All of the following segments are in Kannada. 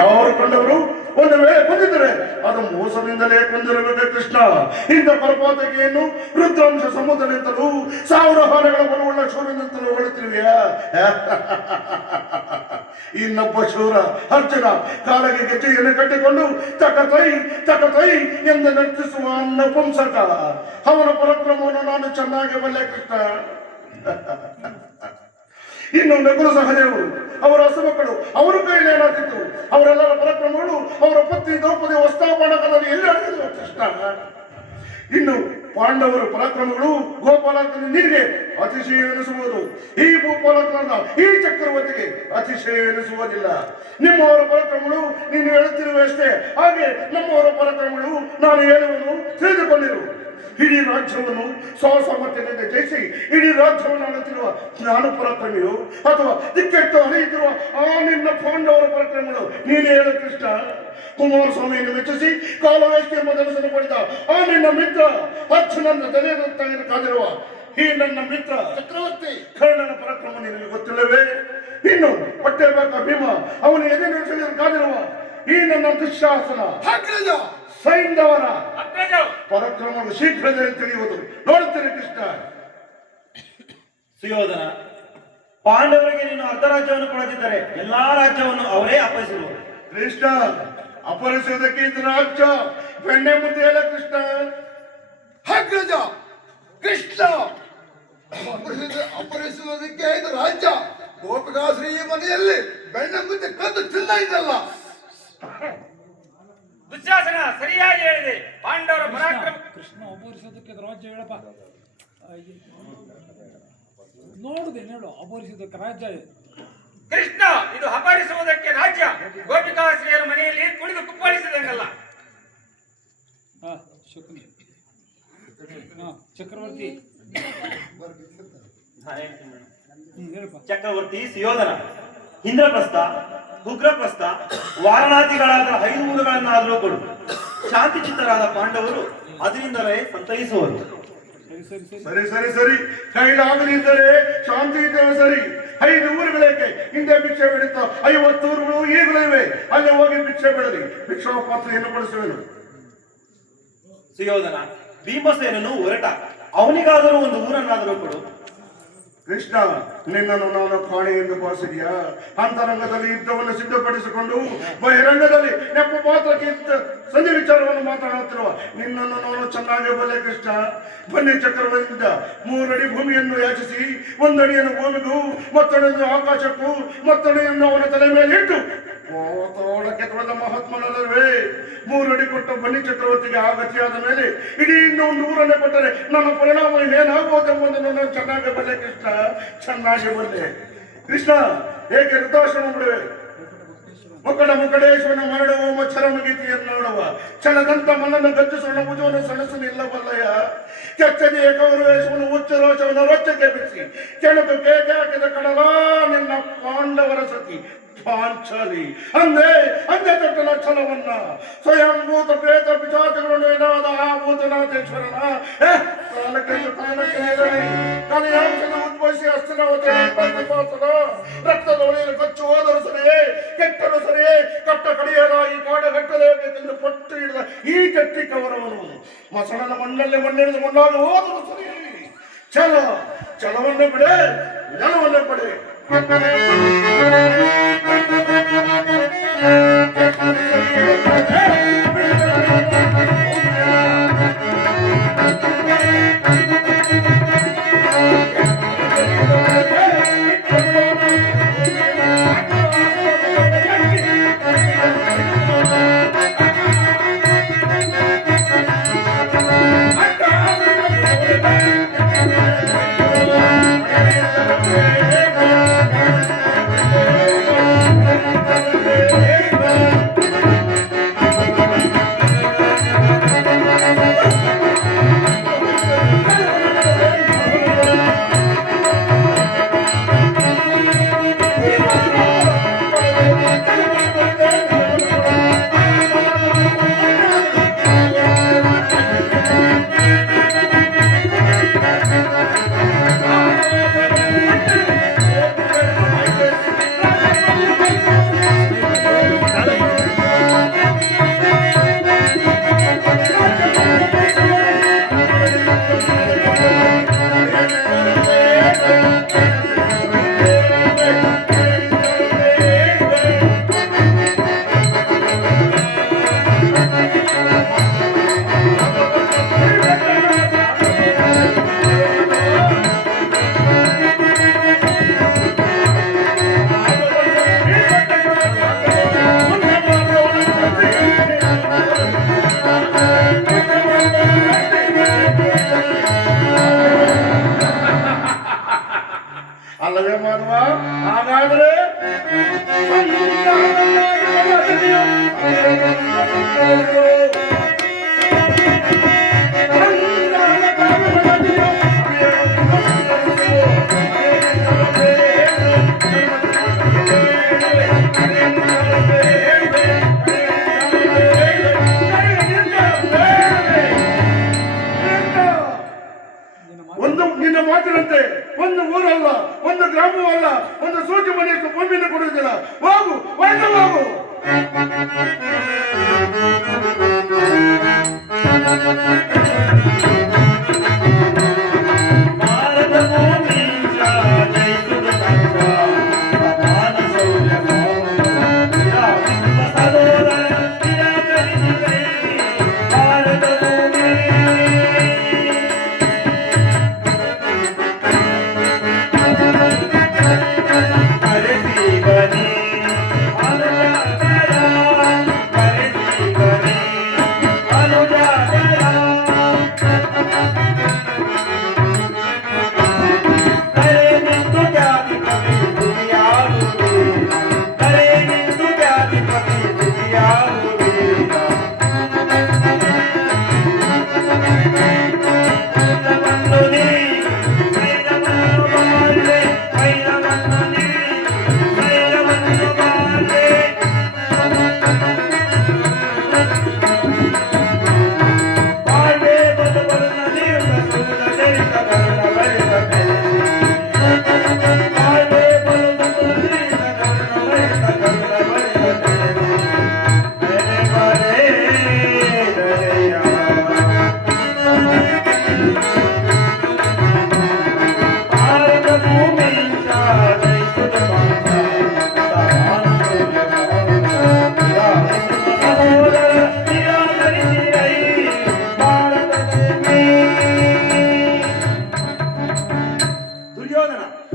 ಯಾರು ಕೊಂಡವರು ಒಂದು ವೇಳೆ ಕೊಂದಿದ್ದರೆ ಅದು ಮೋಸದಿಂದಲೇ ಕೊಂದಿರಬೇಕು ಕೃಷ್ಣ. ಇಂಥ ಪರಪಾತಕಿಯನ್ನು ರುದ್ರಾಂಶ ಸಮುದ್ರನಿಂತಲೂ ಸಾವಿರ ಹಾರಗಳ ಬಲವುಳ್ಳ ಶೂರನಿಂತಲೂ ಹೊಳುತ್ತಿರುವೆಯಾ? ಇನ್ನೊಬ್ಬ ಶೂರ ಅರ್ಜುನ ಕಾಲಕ್ಕೆ ಗೆಜ್ಜೆಯನ್ನು ಕಟ್ಟಿಕೊಂಡು ತಕತೈ ತಕತೈ ಎಂದು ನರ್ತಿಸುವ ನಪುಂಸಕ. ಅವನ ಪರಾಕ್ರಮವನ್ನು ನಾನು ಚೆನ್ನಾಗಿ ಬಲ್ಲೆ ಕೃಷ್ಣ. ಇನ್ನು ನಕುಲ ಸಹದೇವರು ಅವರ ಹಸುಮಕ್ಕಳು ಅವರ ಕೈಯಲ್ಲಿ ಏನಾಗಿತ್ತು? ಅವರೆಲ್ಲರ ಪರಾಕ್ರಮಗಳು ಅವರ ಪತ್ನಿ ದ್ರೌಪದಿ ವಸ್ತಾಪನಕದಲ್ಲಿ ಎಲ್ಲಿ ಅಡಗಿದ್ರು ಕೃಷ್ಣ. ಇನ್ನು ಪಾಂಡವರ ಪರಾಕ್ರಮಗಳು ಗೋಪಾಲಕನ ನಿನಗೆ ಅತಿಶಯ ಎನಿಸುವುದು. ಈ ಭೂಪಾಲಕನನ್ನ ಈ ಚಕ್ರವರ್ತಿಗೆ ಅತಿಶಯ ಎನಿಸುವುದಿಲ್ಲ. ನಿಮ್ಮವರ ಪರಾಕ್ರಮಗಳು ನೀನು ಹೇಳುತ್ತಿರುವಷ್ಟೇ, ಹಾಗೆ ನಮ್ಮವರ ಪರಾಕ್ರಮಗಳು ನಾನು ಹೇಳುವುದು ತಿಳಿದುಕೊಂಡಿರು. ಇಡೀ ರಾಜ್ಯವನ್ನು ಸಾಮರ್ಥ್ಯದಿಂದ ಜಯಿಸಿ ಇಡೀ ರಾಜ್ಯವನ್ನು ಆಳುತ್ತಿರುವ ನಾನು ಪರಾಕ್ರಮಿಯು, ಅಥವಾ ದಿಕ್ಕೆಟ್ಟು ಅಲೆಯುತ್ತಿರುವ ಆ ನಿನ್ನ ಪಾಂಡವರ ಪರಾಕ್ರಮಗಳು ನೀನು ಹೇಳು ಕೃಷ್ಣ. ಕುಮಾರಸ್ವಾಮಿಯನ್ನು ಮೆಚ್ಚಿಸಿ ಕಾಲವೇಶ್ಯ ಎಂಬ ಧನಸನ್ನು ಪಡೆದ ಆ ನಿನ್ನ ಮಿತ್ರ ಅರ್ಜುನನ ತಲೆಯನ್ನು ಕಾದಿರುವ ಈ ನನ್ನ ಮಿತ್ರ ಚಕ್ರವರ್ತಿ ಕರ್ಣನ ಪರಾಕ್ರಮ ನಿನಗೆ ಗೊತ್ತಿಲ್ಲವೇ? ಇನ್ನು ಪಟ್ಟೆಬೇಕ ಭೀಮ ಅವನು ಎದೆ ನಡೆಸಲು ಕಾದಿರುವ ಈ ನನ್ನ ದುಶ್ಯಾಸನ ಸೈಂಧವರ ಪರಾಕ್ರಮಗಳು ಶೀಘ್ರದಲ್ಲಿ ತಿಳಿಯುವುದು ನೋಡುತ್ತೇನೆ ಕೃಷ್ಣ. ಸುಯೋಧನ, ಪಾಂಡವರಿಗೆ ನೀನು ಅರ್ಧ ರಾಜ್ಯವನ್ನು ಕೊಡದಿದ್ದರೆ ಎಲ್ಲಾ ರಾಜ್ಯವನ್ನು ಅವರೇ ಅಪಹರಿಸಿರುವರು. ಕೃಷ್ಣ, ಅಪಹರಿಸುವುದಕ್ಕೆ ಇದು ರಾಜ್ಯ ಬೆಣ್ಣೆ ಮುದ್ದೆ ಅಲ್ಲ ಕೃಷ್ಣ. ಅಗ್ರಜ ಕೃಷ್ಣ, ಅಪಹರಿಸುವುದಕ್ಕೆ ಇದು ರಾಜ್ಯ. ಗೋಪಿಕಾಶ್ರೀ ಮನೆಯಲ್ಲಿ ಬೆಣ್ಣೆ ಮುದ್ದೆ ಕದ್ದು ತಿನ್ನ ಇದಲ್ಲ. ದುಶ್ಯಾಸನ ಸರಿಯಾಗಿ ಹೇಳಿದೆ. ಪಾಂಡವರ ಪರಾಕ್ರಮ ಕೃಷ್ಣ ಅಪಹರಿಸೋದಕ್ಕೆ ರಾಜ್ಯ ಹೇಳಪ್ಪ. ನೋಡುದೆ ಹೇಳು, ಅಪಹರಿಸೋದಕ್ಕೆ ರಾಜ್ಯ ಕೃಷ್ಣ, ಇದು ಅಪಹರಿಸುವುದಕ್ಕೆ ರಾಜ್ಯ. ಗೋಪಿಕಾಶ್ರೀಯರ ಮನೆಯಲ್ಲಿ ಕುಣಿದು ಕುಪ್ಪಳಿಸಿದಂಗಲ್ಲ. ಶಕುನಿ ಚಕ್ರವರ್ತಿ ಚಕ್ರವರ್ತಿ ಸುಯೋಧನ, ಇಂದ್ರಪ್ರಸ್ಥ, ಉಗ್ರಪ್ರಸ್ಥ, ವಾರಣಾತಿಗಳಾದ 5 ಊರುಗಳನ್ನಾದರೂ ಕೊಡು. ಶಾಂತಿ ಚಿತ್ತರಾದ ಪಾಂಡವರು ಅದರಿಂದಲೇ ಸಂತೈಸುವರು. ಸರಿ ಸರಿ ಸರಿ, ಕೈಲಾಗದಿದ್ದರೆ ಶಾಂತಿ ಇದ್ದೇವೆ ಸರಿ. 5 ಊರುಗಳೇಕೆ? ಹಿಂದೆ ಭಿಕ್ಷೆ ಬಿಡುತ್ತಾ 50 ಊರುಗಳು ಈಗಲೂ ಇವೆ. ಅಲ್ಲಿ ಹೋಗಿ ಭಿಕ್ಷೆ ಬಿಡಲಿ, ಭಿಕ್ಷಾ ಪಾತ್ರೆಯನ್ನು ಬಳಸುವೆನು. ಸುಯೋಧನ, ಭೀಮಸೇನನು ಹೊರಟ, ಅವನಿಗಾದರೂ ಒಂದು ಊರನ್ನಾದರೂ ಕೊಡು. ಕೃಷ್ಣ, ನಿನ್ನನ್ನು ನಾನು ಕಾಣೆ ಎಂದು ಭಾವಿಸಿದ್ಯಾ? ಅಂತರಂಗದಲ್ಲಿ ಯುದ್ಧವನ್ನು ಸಿದ್ಧಪಡಿಸಿಕೊಂಡು ಬಹಿರಂಗದಲ್ಲಿ ನೆಪ ಮಾತ್ರಕ್ಕೆ ಸಂಧಿ ವಿಚಾರವನ್ನು ಮಾತನಾಡುತ್ತಿರುವ ನಿನ್ನನ್ನು ನಾನು ಚೆನ್ನಾಗಿ ಬಲ್ಲೆ ಕೃಷ್ಣ. ಬನ್ನಿ ಚಕ್ರವರ್ತಿಯಿಂದ 3 ಅಡಿ ಭೂಮಿಯನ್ನು ಯಾಚಿಸಿ 1 ಅಡಿಯನ್ನು ಭೂಮಿಗೂ ಮತ್ತೊಂದು ಆಕಾಶಕ್ಕೂ ಮತ್ತೊಂದು ಅವನ ತಲೆ ಮೇಲೆ ಇಟ್ಟು ತೋಳಕ್ಕೆ ತೊಳೆದ ಮಹಾತ್ಮನಲ್ಲವೇ 3 ಅಡಿ ಕೊಟ್ಟು ಬನ್ನಿ ಚಕ್ರವರ್ತಿಗೆ ಆ ಗತಿಯಾದ ಮೇಲೆ ಇಡೀ ಇನ್ನೊಂದು ಊರನ್ನೇ ಕೊಟ್ಟರೆ ನನ್ನ ಪರಿಣಾಮ ಏನಾಗುವುದೆಂಬುದನ್ನು ನಾನು ಚೆನ್ನಾಗಿ ಬಲ್ಲೆ ಕೃಷ್ಣ, ಚೆನ್ನಾಗಿ ಬಲ್ಲೆ ಕೃಷ್ಣ. ಏಕೆ ವೃದ್ಧಾಶ್ರಮ ಬಿಡುವೆ? ಮುಕಡೇಶ್ವರನ ಮರಳುವ ಮಚ್ಚರ ಮುಗಿತಿಯನ್ನು ನೋಡುವ ಛಲದಂತ ಮನನ್ನು ಗಜ್ಜಿಸೋಣ ಭುಜವನ್ನು ಸಣಸು ನಿಲ್ಲಬಲ್ಲಯ್ಯ. ಕೆಚ್ಚದೆಯ ಕೌರವೇಶವನ್ನು ಹುಚ್ಚ ರೋಷವನ್ನು ರೊಚ್ಚಕ್ಕೆ ಬಿಸಿ ಕೆಣಕು ಕೇಕೆ ಹಾಕಿದ ಕಡಲ ನಿನ್ನ ಪಾಂಡವರ ಸತಿ ಪಾಂಚಾಲಿ ಅಂದೆ ತೊಟ್ಟನ ಛಲವನ್ನ ಸ್ವಯಂಭೂತ ಪ್ರೇತ ಪಿಚಾಚಗಳನ್ನು ಏನಾದ ಆ ಭೂತನಾಥೇಶ್ವರನ ಕಲಿಯಾಂಶದ ಉದ್ಭವಿಸಿ ಹಸ್ತನಾವತಿ ರಕ್ತದ ಒಳೆಯನ್ನು ಕಚ್ಚು ಹೋದರು ಸರಿಯೇ, ಕೆಟ್ಟರು ಸರಿಯೇ, ಕಟ್ಟ ಕಡಿಯದ ಈ ಕಾಡ ಕಟ್ಟಲೇಬೇಕೆಂದು ಪಟ್ಟು ಹಿಡಿದ ಈ ಗಟ್ಟಿ ಕವರವನು ಮಸಣನ ಮಣ್ಣಲ್ಲಿ ಮಣ್ಣಿಡಿದು ಮಣ್ಣಾಗಿ ಹೋದರು ಸರಿಯೇ. ಛಲವನ್ನು ಬಿಡೆ, ಜ್ಞಾನವನ್ನು ಪಡೆ. ಮಾಧವ, ಹಾಗಾದ್ರೆ ನಿನ್ನ ಮಾತಿನಂತೆ ಒಂದು ಊರಲ್ಲ, ಒಂದು ಗ್ರಾಮವಲ್ಲ, ಒಂದು ಸೂಚಿ ಮನೆಯಷ್ಟು ಭೂಮಿಯನ್ನು ಕೊಡುವುದಿಲ್ಲ. ಹೋಗು, ಹೋಗು.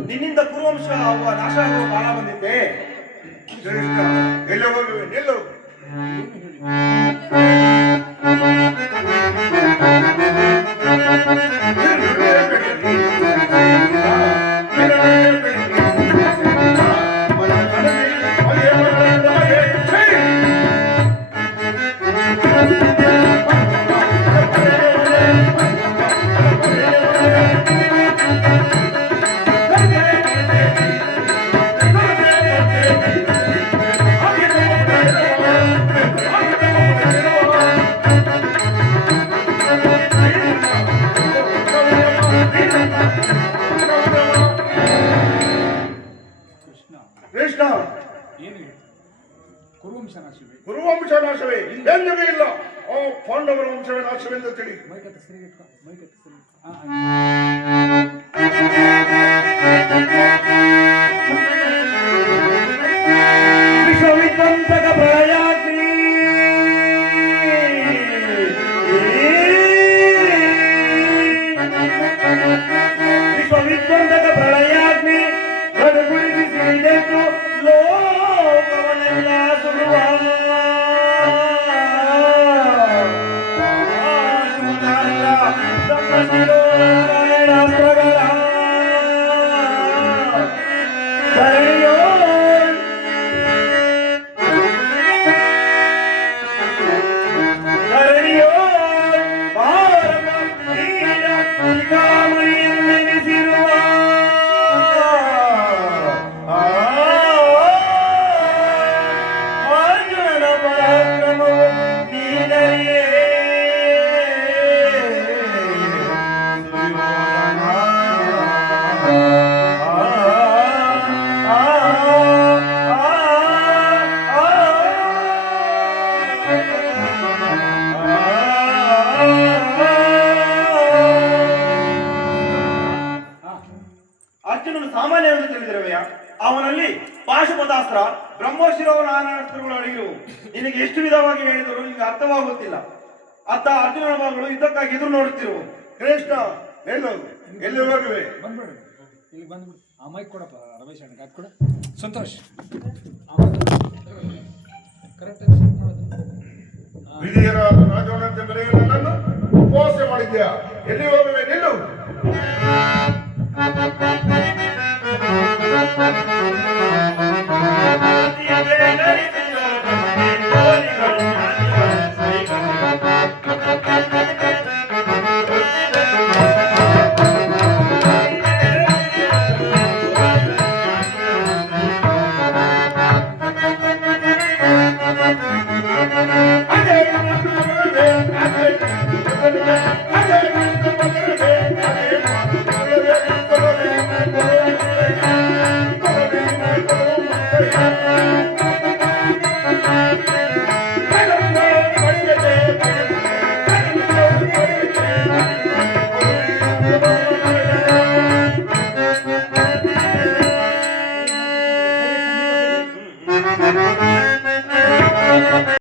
ನಿನ್ನಿಂದ ಕುರುವಂಶ ಆಗುವ ನಾಶ ಆಗುವ ಕಾಲ ಬಂದಿದ್ದೆ. ಎಲ್ಲೋ ಹೋಗುವೆ, ನಿಲ್ಲು. ಕೃಷ್ಣ, ಏನು ಹೇಳಿ? ಕುರುವಂಶ ನಾಶವೇ? ಗುರುವಂಶ ನಾಶವೇ ಎಂದಿಗೂ ಇಲ್ಲ. ಆ ಪಾಂಡವರ ವಂಶವೇ ನಾಶವೆಂದು ತಿಳಿ. ಮೈಕತ್ತ ಸರಿಗಿಟ್ಕ, ಮೈಕತ್ತ ಸರಿ. ವಿಶ್ವವಿಧ್ವಂಸಕ ಪ್ರಳಯಾಗ್ನಿ ವಿಶ್ವವಿಧ್ವಂಸಕ ಪ್ರಳಯಾಗ್ನಿ ಗಡುಗುಡಿಸಿ ಸಿಡಿದೆದ್ದು ಲೋಕವನ್ನೆಲ್ಲ ಸುಡುವ ರಾಷ್ಟ್ರಗಳ ಧರಣಿಯೋ ಧರಣಿಯೋ ಭಾರತ ವೀರ ಶಿಖಾಮಣಿಯನ್ನೆನಿಸಿರುವ ಅರ್ಜುನನ ಪರಾಕ್ರಮವು ನೀನರಿಯೇ ಅರ್ಜುನನು ಸಾಮಾನ್ಯ ಎಂದು ತಿಳಿದಿರುವೆಯಾ? ಅವನಲ್ಲಿ ಪಾಶುಪತಾಸ್ತ್ರ, ಬ್ರಹ್ಮಶಿರೋವನ ಅಸ್ತ್ರಗಳು ಅಡಗಿರುವು. ನಿನಗೆ ಎಷ್ಟು ವಿಧವಾಗಿ ಹೇಳಿದರೂ ನಿನಗೆ ಅರ್ಥವಾಗುತ್ತಿಲ್ಲ. ಅತ್ತ ಅರ್ಜುನನ ಮಗಳು ಯುದ್ಧಕ್ಕಾಗಿ ಎದುರು ನೋಡುತ್ತಿರುವು. ಕೃಷ್ಣ, ಎಲ್ಲೋ ಎಲ್ಲಿ ಹೋಗುವೆ? ಬಂದ್ಬಿಡು, ಇಲ್ಲಿ ಬಂದ್ಬಿಡು. ಆ ಮೈಕ್ ಕೊಡಪ್ಪ ರಮೇಶ್ ಅಣ್ಣಗೆ, ಅದು ಕೊಡ. ಸಂತೋಷ್ ಕರೆಕ್ಟಾಗಿ ಸೆಟ್ ಮಾಡೋದು. ವಿಧಿಯರಾದ ರಾಜವನಂತೆ ಬೆರೆಯಲು ನನ್ನನ್ನು ಉಪವಾಸ ಮಾಡಿದ್ಯಾ? ಎಲ್ಲಿ ಹೋಗುವೆ? ನಿಲ್ಲು. ಪರಾಕ್ರಮಕ್ಕೆ